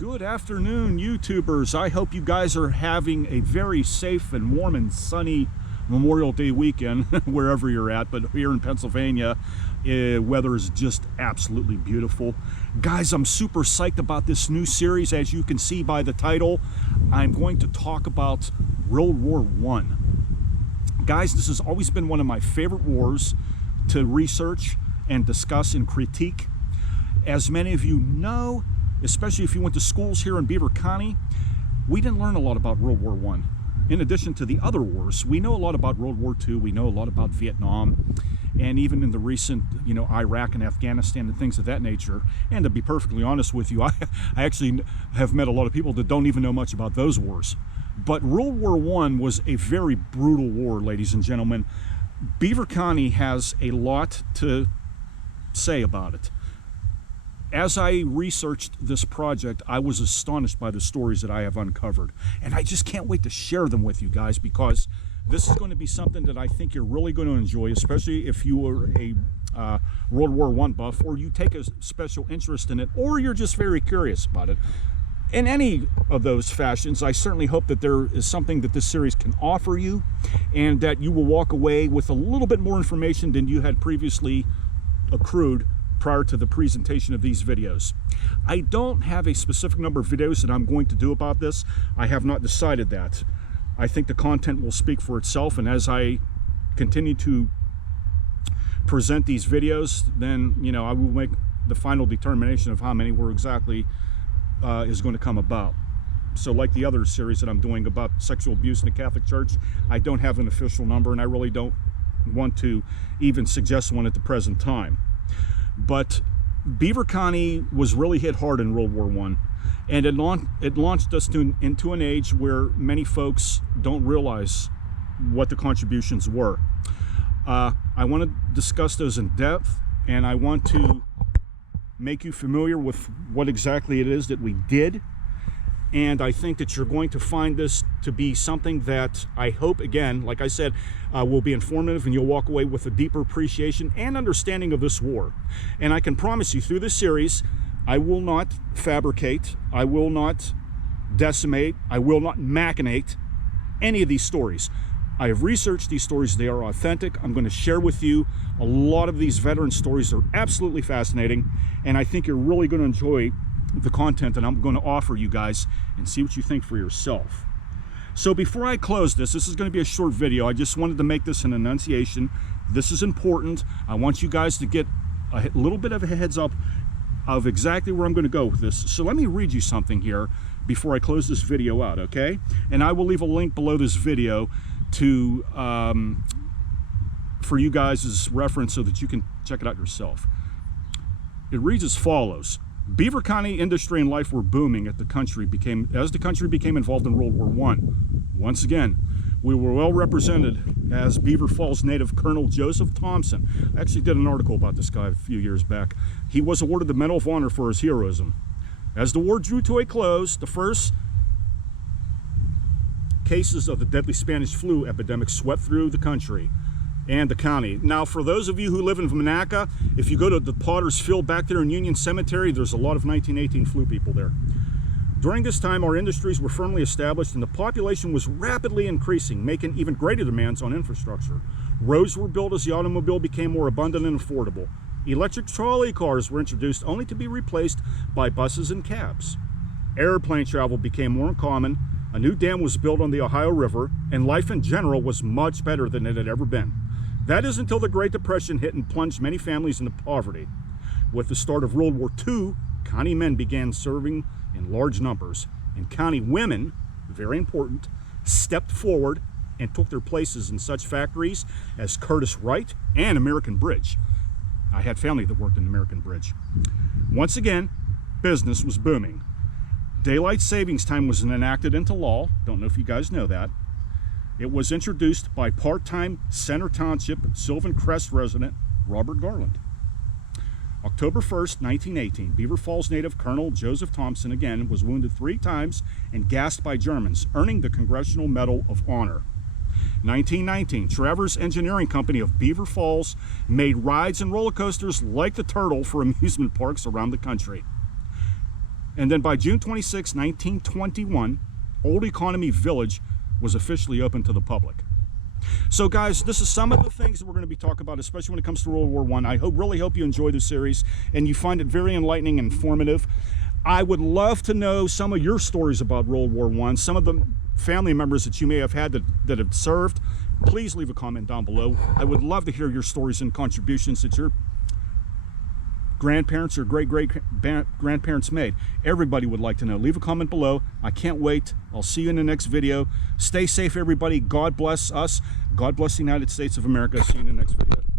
Good afternoon, YouTubers. I hope you guys are having a very safe and warm and sunny Memorial Day weekend, wherever you're at. But here in Pennsylvania, weather is just absolutely beautiful. Guys, I'm super psyched about this new series. As you can see by the title, I'm going to talk about World War I. Guys, this has always been one of my favorite wars to research and discuss and critique. As many of you know, especially if you went to schools here in Beaver County, we didn't learn a lot about World War I. In addition to the other wars, we know a lot about World War II, we know a lot about Vietnam, and even in the recent, Iraq and Afghanistan and things of that nature. And to be perfectly honest with you, I actually have met a lot of people that don't even know much about those wars. But World War I was a very brutal war, ladies and gentlemen. Beaver County has a lot to say about it. As I researched this project, I was astonished by the stories that I have uncovered. And I just can't wait to share them with you guys, because this is going to be something that I think you're really going to enjoy, especially if you are a World War I buff, or you take a special interest in it, or you're just very curious about it. In any of those fashions, I certainly hope that there is something that this series can offer you, and that you will walk away with a little bit more information than you had previously accrued prior to the presentation of these videos. I don't have a specific number of videos that I'm going to do about this. I have not decided that. I think the content will speak for itself, and as I continue to present these videos, then I will make the final determination of how many were exactly is going to come about. So like the other series that I'm doing about sexual abuse in the Catholic Church, I don't have an official number, and I really don't want to even suggest one at the present time. But Beaver County was really hit hard in World War I, and it launched us into an age where many folks don't realize what the contributions were. I want to discuss those in depth, and I want to make you familiar with what exactly it is that we did. And I think that you're going to find this to be something that I hope, again, like I said, will be informative, and you'll walk away with a deeper appreciation and understanding of this war. And I can promise you, through this series, I will not fabricate, I will not decimate, I will not machinate any of these stories. I have researched these stories. They are authentic. I'm going to share with you a lot of these veteran stories. They're absolutely fascinating, and I think you're really going to enjoy the content that I'm going to offer you guys, and see what you think for yourself. So before I close this is going to be a short video. I just wanted to make this an enunciation. This is important. I want you guys to get a little bit of a heads up of exactly where I'm going to go with this. So let me read you something here before I close this video out, okay? And I will leave a link below this video to for you guys' reference, so that you can check it out yourself. It reads as follows. Beaver County industry and life were booming as the country became involved in World War I. Once again, we were well represented as Beaver Falls native Colonel Joseph Thompson. I actually did an article about this guy a few years back. He was awarded the Medal of Honor for his heroism. As the war drew to a close, the first cases of the deadly Spanish flu epidemic swept through the country and the county. Now, for those of you who live in Monaca, if you go to the Potter's Field back there in Union Cemetery, there's a lot of 1918 flu people there. During this time, our industries were firmly established, and the population was rapidly increasing, making even greater demands on infrastructure. Roads were built as the automobile became more abundant and affordable. Electric trolley cars were introduced, only to be replaced by buses and cabs. Airplane travel became more common. A new dam was built on the Ohio River, and life in general was much better than it had ever been. That is until the Great Depression hit and plunged many families into poverty. With the start of World War II, county men began serving in large numbers, and county women, very important, stepped forward and took their places in such factories as Curtis Wright and American Bridge. I had family that worked in American Bridge. Once again, business was booming. Daylight savings time was enacted into law. Don't know if you guys know that. It was introduced by part-time Center Township Sylvan Crest resident Robert Garland. October 1st, 1918, Beaver Falls native Colonel Joseph Thompson again was wounded 3 times and gassed by Germans, earning the Congressional Medal of Honor. 1919, Travers Engineering Company of Beaver Falls made rides and roller coasters like the Turtle for amusement parks around the country. And then by June 26, 1921, Old Economy Village was officially open to the public. So guys, this is some of the things that we're going to be talking about, especially when it comes to World War I. I really hope you enjoy the series and you find it very enlightening and informative. I would love to know some of your stories about World War I, some of the family members that you may have had that have served. Please leave a comment down below. I would love to hear your stories and contributions that your grandparents or great-great-grandparents made. Everybody would like to know. Leave a comment below. I can't wait. I'll see you in the next video. Stay safe, everybody. God bless us. God bless the United States of America. See you in the next video.